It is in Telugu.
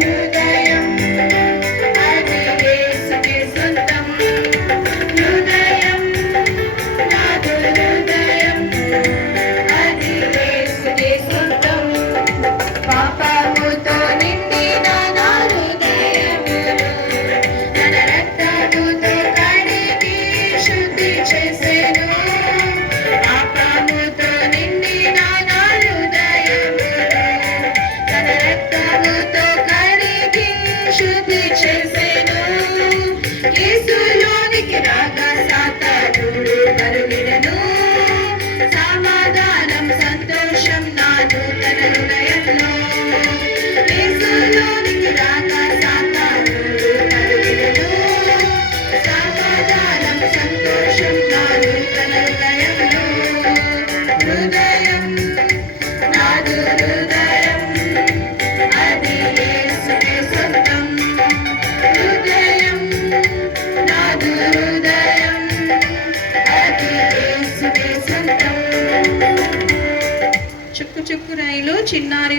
da da da సంతోషం నా నూతన హృదయంలో యేసులోనికి రాగా సాతానుడు కరుగిడను సమాధానం సంతోషం నా నూతన హృదయంలో హృదయం చుక్కు చుక్కు రైలు చిన్నారి రైలు